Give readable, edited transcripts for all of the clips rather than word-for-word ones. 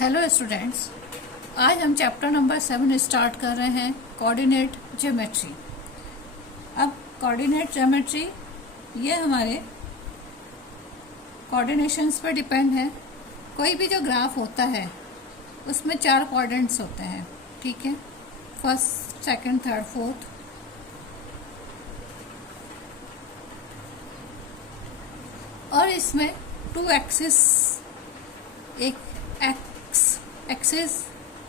Hello students, आज हम chapter number 7 start कर रहे हैं कोऑर्डिनेट ज्योमेट्री। अब कोऑर्डिनेट ज्योमेट्री ये हमारे कोऑर्डिनेशंस पर डिपेंड है। कोई भी जो ग्राफ होता है उसमें 4 कोऑर्डिनेट्स होते हैं, ठीक है, फर्स्ट, सेकंड, थर्ड, फोर्थ। और इसमें 2 एक्सिस, एक axis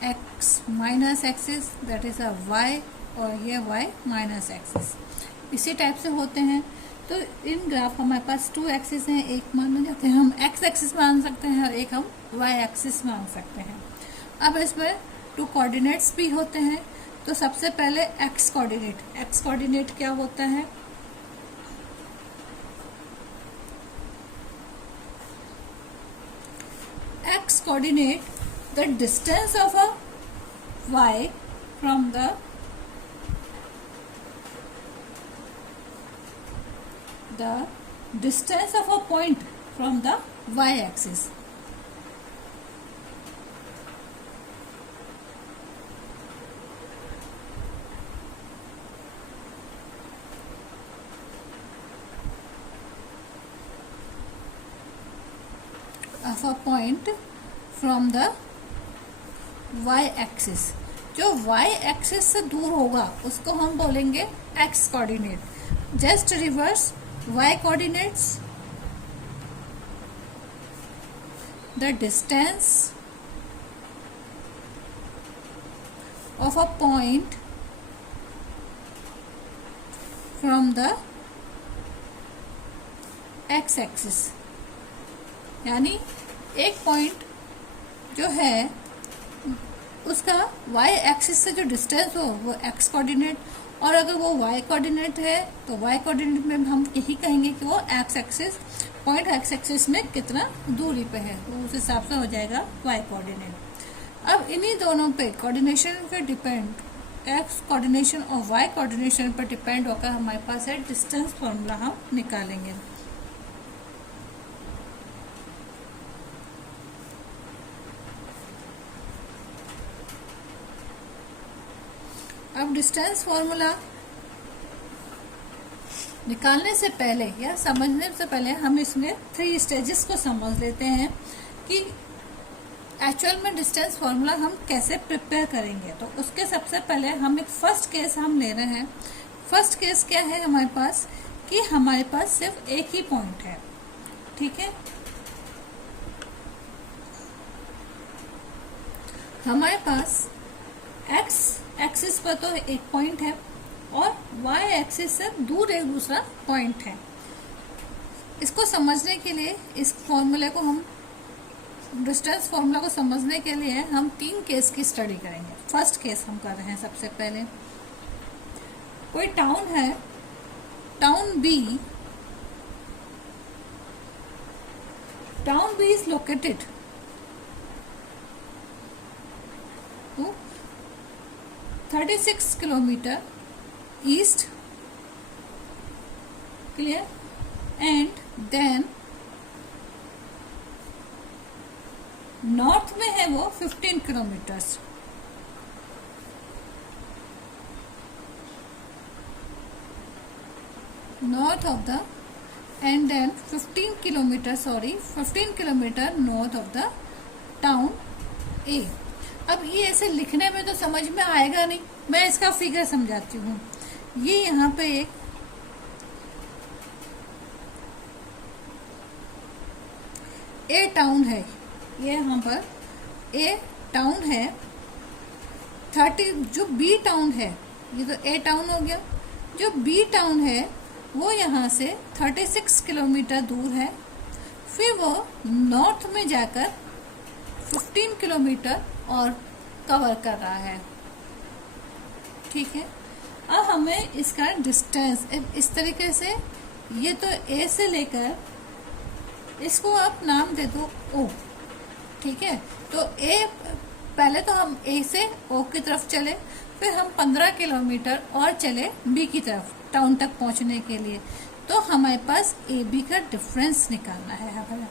x minus axis that is a y, और ये y माइनस एक्सिस, इसी टाइप से होते हैं। तो इन ग्राफ हमारे पास 2 एक्सिस हैं, एक माने जाते हैं हम x एक्सिस मान सकते हैं और एक हम y एक्सिस मान सकते हैं। अब इसमें 2 कोऑर्डिनेट्स भी होते हैं। तो सबसे पहले x कोऑर्डिनेट क्या होता है? X coordinate the distance of a y from the distance of a point from the y axis. Of a point from the y axis. जो y axis से दूर होगा उसको हम बोलेंगे x coordinate. Just reverse y coordinates the distance of a point from the x axis। यानी एक point जो है उसका y एक्सिस से जो डिस्टेंस हो वो x कोऑर्डिनेट, और अगर वो y कोऑर्डिनेट है तो y कोऑर्डिनेट में हम यही कहेंगे कि वो x axis, point x axis में कितना दूरी पे है, तो उस हिसाब से हो जाएगा y कोऑर्डिनेट। अब इन्हीं दोनों पे कोऑर्डिनेशन पे डिपेंड, x कोऑर्डिनेशन और y कोऑर्डिनेशन पर डिपेंड होकर हमारे पास है डिस्टेंस फॉर्मूला हम निकालेंगे। अब डिस्टेंस फॉर्मूला निकालने से पहले या समझने से पहले हम इसमें 3 स्टेजेस को समझ लेते हैं कि एक्चुअल में डिस्टेंस फॉर्मूला हम कैसे प्रिपेयर करेंगे। तो उसके सबसे पहले हम एक फर्स्ट केस हम ले रहे हैं। फर्स्ट केस क्या है हमारे पास कि हमारे पास सिर्फ एक ही पॉइंट है, ठीक है। हमारे पास x एक्सिस पर तो एक पॉइंट है और y एक्सिस से दूर एक दूसरा पॉइंट है। इसको समझने के लिए इस फॉर्मूले को हम, डिस्टेंस फॉर्मूला को समझने के लिए हम 3 केस की स्टडी करेंगे। फर्स्ट केस हम कर रहे हैं सबसे पहले, कोई टाउन है, town B is located 36 kilometre east, clear, and then north में है वो 15 kilometres. North of the, and then 15 kilometre north of the town A. अब ये ऐसे लिखने में तो समझ में आएगा नहीं, मैं इसका फिगर समझाती हूँ। ये यहाँ पे एक ए टाउन है, ये यहाँ पर ए टाउन है। 30 जो बी टाउन है, ये तो ए टाउन हो गया, जो बी टाउन है वो यहाँ से 36 किलोमीटर दूर है। फिर वो नॉर्थ में जाकर 15 किलोमीटर और कवर कर रहा है, ठीक है। अब हमें इसका डिस्टेंस इस तरीके से, ये तो ए से लेकर, इसको आप नाम दे दो ओ, ठीक है। तो ए, पहले तो हम ए से ओ की तरफ चले, फिर हम 15 किलोमीटर और चले बी की तरफ टाउन तक पहुंचने के लिए। तो हमारे पास ए बी का डिफरेंस निकालना है। हमें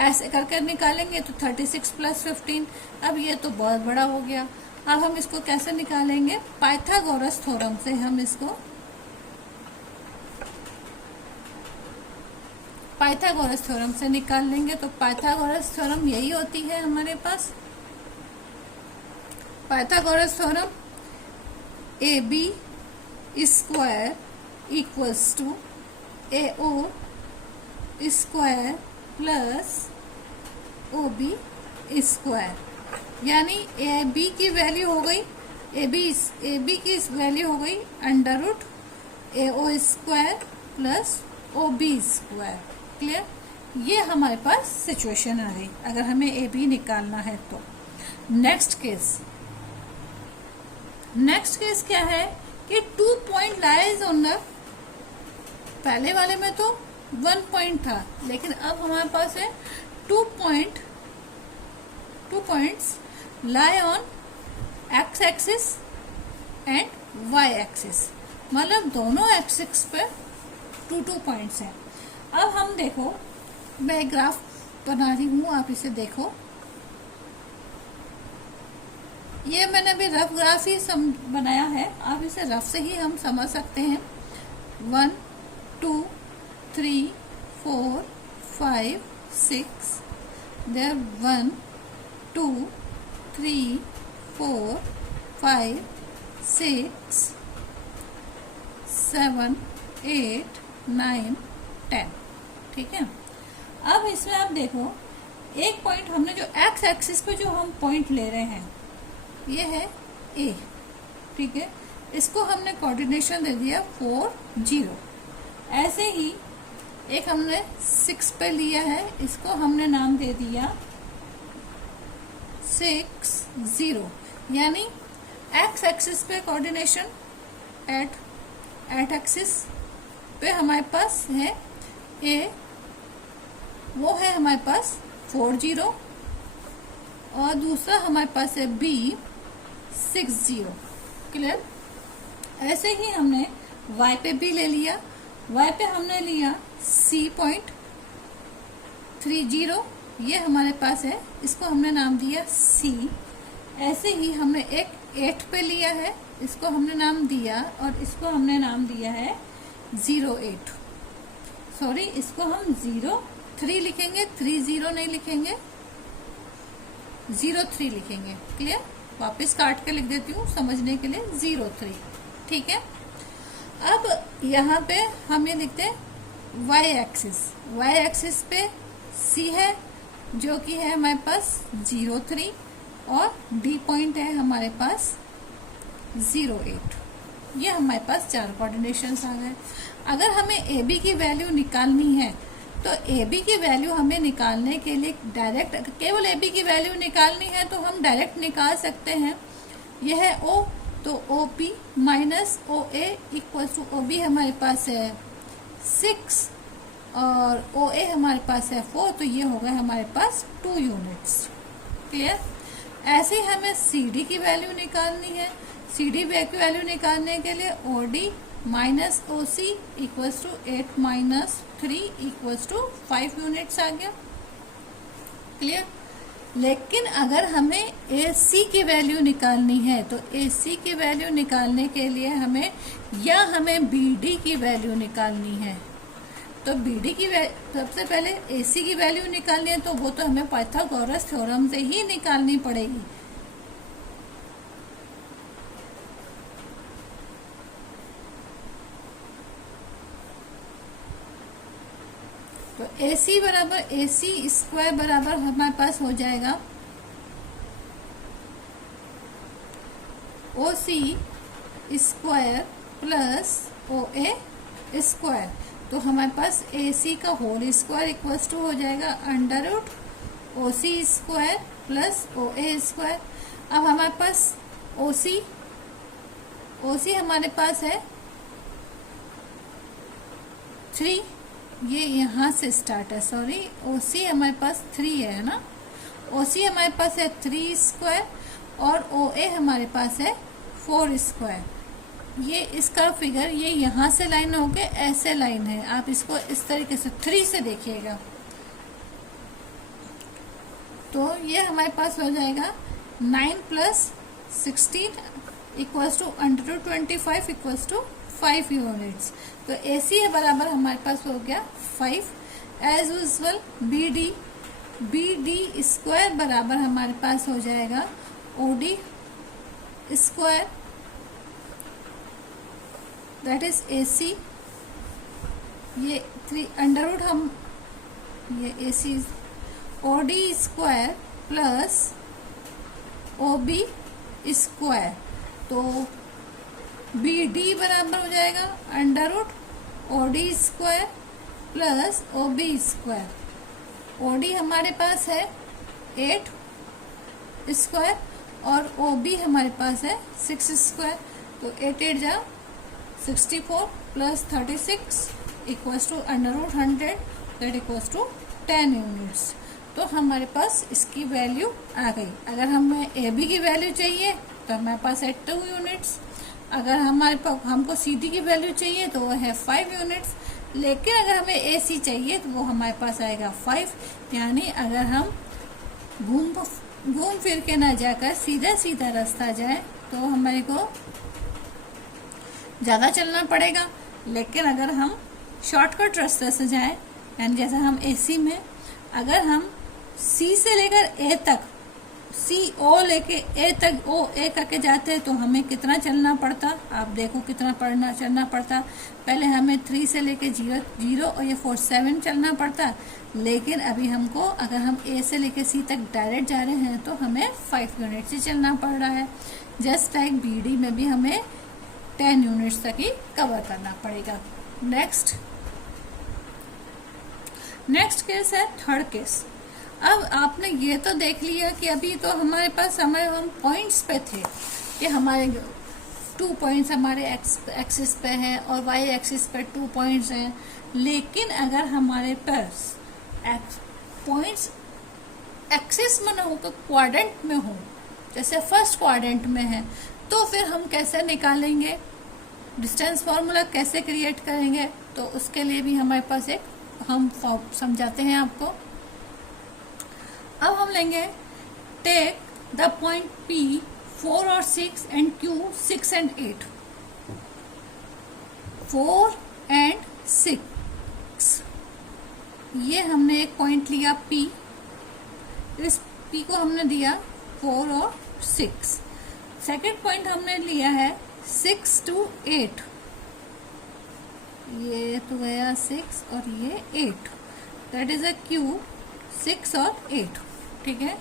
ऐसे करके निकालेंगे तो 36 + 15। अब ये तो बहुत बड़ा हो गया। अब हम इसको कैसे निकालेंगे? पाइथागोरस थ्योरम से हम इसको पाइथागोरस थ्योरम से निकाल लेंगे। तो पाइथागोरस थ्योरम यही होती है हमारे पास। Pythagoras theorem A B square equals to AO square plus OB square, यानी AB की वैल्यू हो गई AB की वैल्यू हो गई √AO square plus OB square. Clear? ये हमारे पास सिचुएशन आ गई अगर हमें AB निकालना है तो। नेक्स्ट केस क्या है कि 2 पॉइंट लाइज ऑन द, पहले वाले में तो 1 पॉइंट था, लेकिन अब हमारे पास है 2 points lie on x axis and y axis, मतलब दोनों एक्सिस पे 2 पॉइंट्स हैं। अब हम देखो, मैं ग्राफ बना रही हूं, आप इसे देखो। ये मैंने अभी रफ ग्राफ ही बनाया है, आप इसे रफ से ही हम समझ सकते हैं। 1 2 3 4 5 6, there 1 2 3 4 5 6 7 8 9 10। ठीक है? अब इसमें आप देखो, एक पॉइंट हमने जो एक्स एक्सिस पे जो हम पॉइंट ले रहे हैं ये है A। ठीक है? इसको हमने कोऑर्डिनेशन दे दिया 4 0। ऐसे ही एक हमने 6 पे लिया है, इसको हमने नाम दे दिया 6 0, यानी एक्स एक्सिस पे कोऑर्डिनेशन एट एक्सिस पे हमारे पास है A, वो है हमारे पास 4 0, और दूसरा हमारे पास है B 6 0। क्लियर? ऐसे ही हमने Y पे भी ले लिया, Y पे हमने लिया C पॉइंट 3 0, ये हमारे पास है, इसको हमने नाम दिया C। ऐसे ही हमने एक 8 पे लिया है, इसको हमने नाम दिया, और इसको हमने नाम दिया है 08। सॉरी, इसको हम 03 लिखेंगे, 30 नहीं लिखेंगे, 03 लिखेंगे। क्लियर? वापस काट के लिख देती हूँ समझने के लिए, 03। ठीक है? अब यहाँ पे हम ये लिखते हैं y एक्सिस पे C है, जो कि है हमारे पास 03, और D पॉइंट है हमारे पास 08। ये हमारे पास 4 कोऑर्डिनेशंस आ गए। अगर हमें AB की वैल्यू निकालनी है तो AB की वैल्यू हमें निकालने के लिए डायरेक्ट, केवल AB की वैल्यू निकालनी है तो हम डायरेक्ट निकाल सकते हैं। यह है O, तो OP minus OA equal to OB हमारे पास है 6 और OA हमारे पास है 4, तो ये हो गए हमारे पास 2 यूनिट्स। क्लियर? ऐसे ही हमें CD की वैल्यू निकालनी है। CD की वैल्यू निकालने के लिए OD minus OC equals to 8 minus 3 equals to 5 units आ गया। क्लियर? लेकिन अगर हमें AC की वैल्यू निकालनी है तो AC की वैल्यू निकालने के लिए हमें BD की वैल्यू निकालनी है। तो BD की सबसे पहले AC की वैल्यू निकालनी है, तो वो तो हमें पाइथागोरस थ्योरम से ही निकालनी पड़ेगी। तो AC स्क्वायर बराबर हमारे पास हो जाएगा OC square plus OA square. तो हमारे पास AC का होल स्क्वायर इक्वल्स टू हो जाएगा √OC square plus OA square. अब हमारे पास OC हमारे पास है 3, ये यहाँ से स्टार्ट है, सॉरी, OC हमारे पास 3 है ना। OC हमारे पास है 3 स्क्वायर और OA हमारे पास है 4 स्क्वायर। ये इसका फिगर ये यहाँ से लाइन होके ऐसे लाइन है, आप इसको इस तरीके से 3 से देखिएगा। तो ये हमारे पास हो जाएगा 9 + 16 equals to √25 equals to 5 units. तो AC है बराबर हमारे पास हो गया 5। एज यूजल BD स्क्वायर बराबर हमारे पास हो जाएगा OD square, that is AC। ये 3 अंडर हम ये AC OD square plus OB square, तो BD बराबर हो जाएगा √OD square plus OB square. OD हमारे पास है 8 स्क्वायर और OB हमारे पास है 6 स्क्वायर। तो 8 8 जा 64 plus 36 equals to √100, that equals to 10 units. तो हमारे पास इसकी वैल्यू आ गई। अगर हमें AB की वैल्यू चाहिए तो हमारे पास है 2 यूनिट्स। अगर हमारे पास हमको CD की वैल्यू चाहिए तो वो है 5 यूनिट्स। लेकिन अगर हमें AC चाहिए तो वो हमारे पास आएगा 5। यानी अगर हम घूम फिर के ना जाकर सीधा सीधा रास्ता जाए तो हमारे को ज़्यादा चलना पड़ेगा। लेकिन अगर हम शॉर्टकट रास्ते से जाएं, यानी जैसे हम AC में अगर हम C से लेकर A तक, CO लेके A तक OA करके जाते हैं तो हमें कितना चलना पड़ता, आप देखो कितना चलना पड़ता। पहले हमें 3 से लेके 0 और ये 4 7 चलना पड़ता। लेकिन अभी हमको अगर हम A से लेके C तक डायरेक्ट जा रहे हैं तो हमें 5 यूनिट से चलना पड़ रहा है। जस्ट लाइक BD में भी हमें 10 यूनिट्स तक ही कवर करना पड़ेगा। नेक्स्ट केस है थर्ड केस। अब आपने ये तो देख लिया कि अभी तो हमारे पास हम पॉइंट्स पे थे कि हमारे 2 पॉइंट्स हमारे एक्सिस पे है और Y एक्सिस पे 2 पॉइंट्स हैं। लेकिन अगर हमारे पास पॉइंट्स एक्सिस में ना हो तो क्वाड्रेंट में हो, जैसे फर्स्ट क्वाड्रेंट में है, तो फिर हम कैसे निकालेंगे, डिस्टेंस फार्मूला कैसे क्रिएट करेंगे? तो उसके लिए भी हमारे पास एक हम समझाते हैं आपको। अब हम लेंगे टेक द पॉइंट P 4 और 6 एंड Q 6 and 8। 4 and 6 ये हमने एक पॉइंट लिया P, इस P को हमने दिया 4 और 6। सेकेंड पॉइंट हमने लिया है 6 to 8, ये तो गया 6 और ये 8, दैट इज अ Q 6 और 8। ठीक है,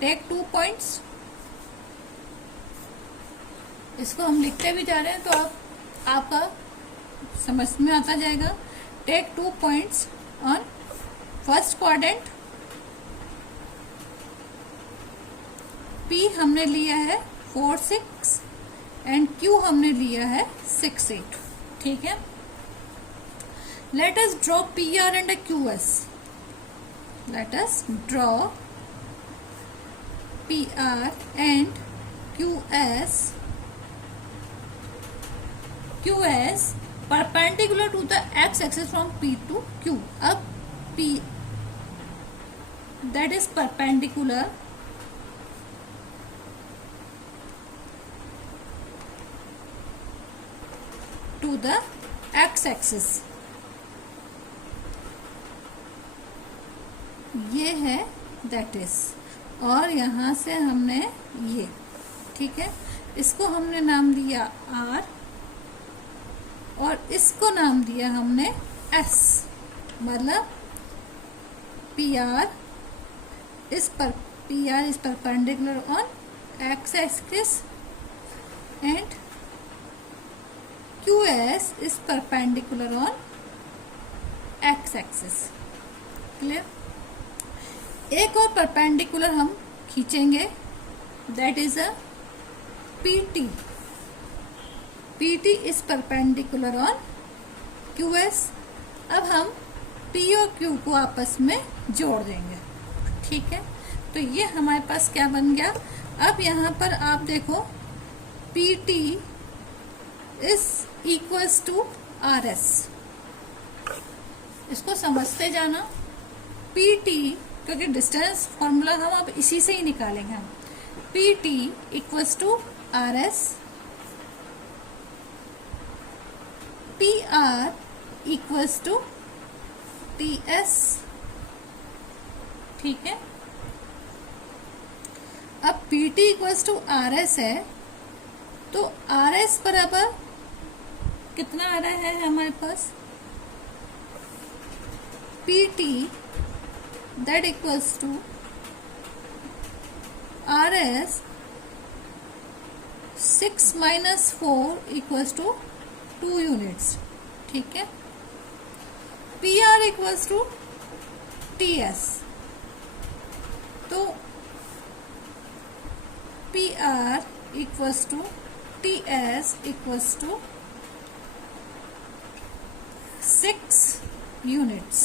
टेक 2 पॉइंट्स, इसको हम लिखते भी जा रहे हैं तो आपका समझ में आता जाएगा। Take 2 points on first quadrant, P हमने लिया है 4 6 एंड Q हमने लिया है 6 8। ठीक है, let us draw PR and QS. Let us draw PR and QS. QS perpendicular to the x-axis from P to Q. अब P that is perpendicular to the x-axis. ये है दैट इज, और यहाँ से हमने ये, ठीक है, इसको हमने नाम दिया R और इसको नाम दिया हमने S। मतलब PR is perpendicular on x axis and QS is perpendicular on x axis. Clear? एक और परपेंडिकुलर हम खींचेंगे, that is a PT। PT is perpendicular on QS। अब हम P और Q को आपस में जोड़ देंगे। ठीक है, तो ये हमारे पास क्या बन गया। अब यहाँ पर आप देखो PT is equals to R S. इसको समझते जाना। पी टी, क्योंकि डिस्टेंस फॉर्मूला हम अब इसी से ही निकालेंगे हम। P T equals to R S, P R equals to T S. ठीक है, अब P T equals to R S है, तो आर एस बराबर कितना आ रहा है हमारे पास? P T that equals to R S 6 - 4 equals to 2 units. ठीक है, P R equals to T S, तो P R equals to T S equals to 6 units.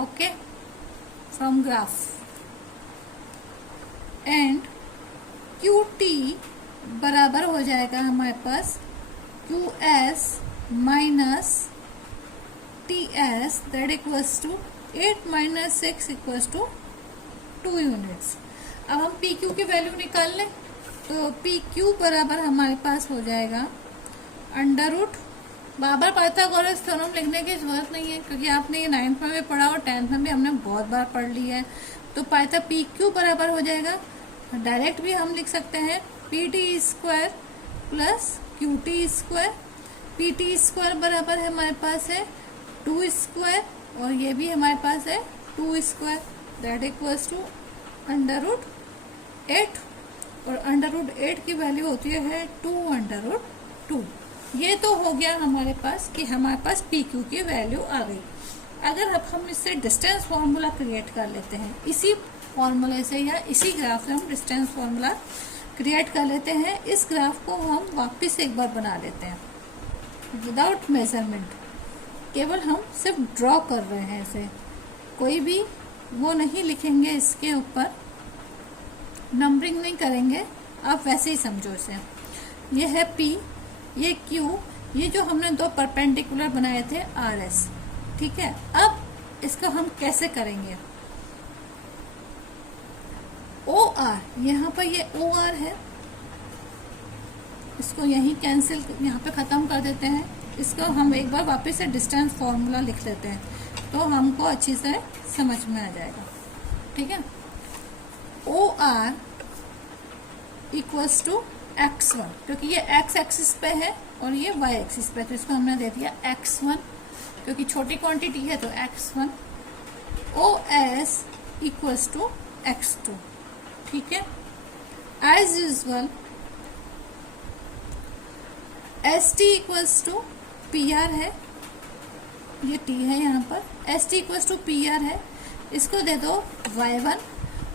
Okay, from graph. And Q T बराबर हो जाएगा हमारे पास Q S minus T S that equals to 8 - 6 equals to 2 units. अब हम P Q की value निकाल लें, तो पी क्यू बराबर हमारे पास हो जाएगा अंडर रूट। बार पाइथागोरस थ्योरम लिखने की जरूरत नहीं है, क्योंकि आपने ये 9th में भी पढ़ा और 10th में भी हमने बहुत बार पढ़ लिया है। तो पी क्यू बराबर हो जाएगा, डायरेक्ट भी हम लिख सकते हैं, P T square plus Q T square. P T square बराबर है हमारे पास है 2 स्क्वायर, और ये भी हमारे पास है 2 square that equals to under root 8, और अंडर रूट 8 की वैल्यू होती है 2 अंडर रूट 2। ये तो हो गया हमारे पास कि हमारे पास पी क्यू की वैल्यू आ गई। अगर अब हम इससे डिस्टेंस फॉर्मूला क्रिएट कर लेते हैं, इसी फॉर्मूले से या इसी ग्राफ से हम डिस्टेंस फॉर्मूला क्रिएट कर लेते हैं। इस ग्राफ को हम वापस एक बार बना लेते हैं विदाउट मेजरमेंट, केवल हम सिर्फ ड्रॉ कर रहे हैं इसे, कोई भी वो नहीं लिखेंगे, इसके ऊपर नंबरिंग नहीं करेंगे, आप वैसे ही समझो इसे। ये है P, ये Q, ये जो हमने दो परपेंडिकुलर बनाए थे RS। ठीक है, अब इसको हम कैसे करेंगे? OR, यहाँ पर ये OR है, इसको यहीं कैंसिल, यहाँ पे खत्म कर देते हैं। इसको हम एक बार वापस से डिस्टेंस फॉर्मूला लिख लेते हैं, तो हमको अच्छी से समझ में आ जाएगा। ठीक है, OR इक्वल्स टू x1, क्योंकि ये x एक्सिस पे है और ये y एक्सिस पे, तो इसको हमने दे दिया x1, क्योंकि छोटी क्वांटिटी है तो x1। OS equals to x2। ठीक है, as usual ST equals to PR है, ये T है यहाँ पर, ST इक्वल्स टू PR है, इसको दे दो y1,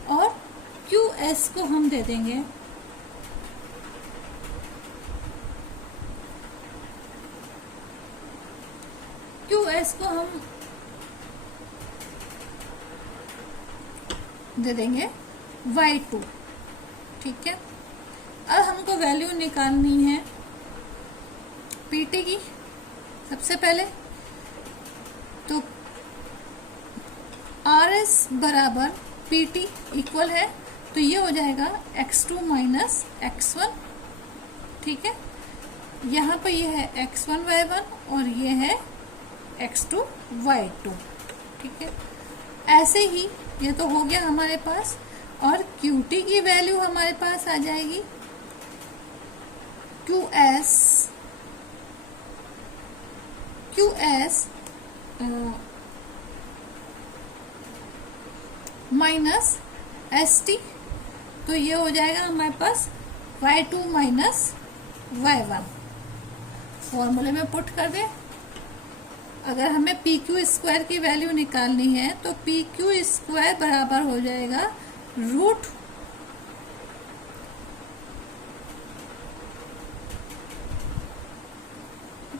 और QS को हम दे देंगे QS को हम दे देंगे y2। ठीक है, अब हमको वैल्यू निकालनी है PT की। सबसे पहले तो RS बराबर PT इक्वल है, तो ये हो जाएगा x2 माइनस x1। ठीक है, यहाँ पर ये है x1 y1 और ये है x2 y2। ठीक है, ऐसे ही ये तो हो गया हमारे पास, और QT की वैल्यू हमारे पास आ जाएगी QS माइनस ST, तो ये हो जाएगा हमारे पास y2 माइनस y1। फॉर्मूले में पुट कर दें। अगर हमें PQ स्क्वायर की वैल्यू निकालनी है, तो PQ स्क्वायर बराबर हो जाएगा root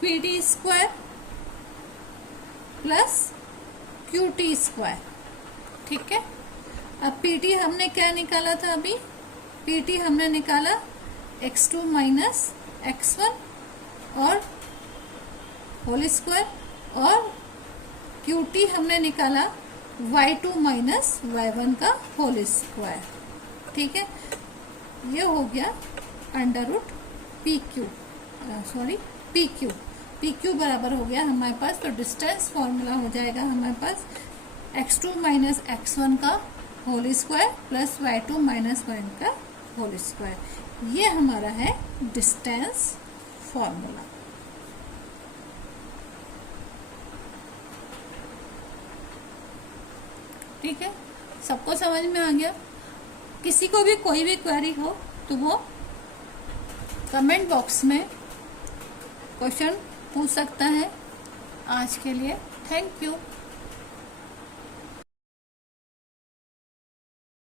PD square plus QT square. ठीक है, अब PT हमने क्या निकाला था? अभी PT हमने निकाला x2 माइनस x1 और होल स्क्वायर, और QT हमने निकाला y2 माइनस y1 का होल स्क्वायर। ठीक है, ये हो गया अंडर रूट PQ बराबर हो गया हमारे पास। तो डिस्टेंस फॉर्मूला हो जाएगा हमारे पास x2 माइनस x1 का whole square plus y2 minus y1 का होल स्क्वायर। ये हमारा है डिस्टेंस फॉर्मूला। ठीक है, सबको समझ में आ गया? किसी को भी कोई भी क्वेरी हो तो वो कमेंट बॉक्स में क्वेश्चन पूछ सकता है। आज के लिए थैंक यू।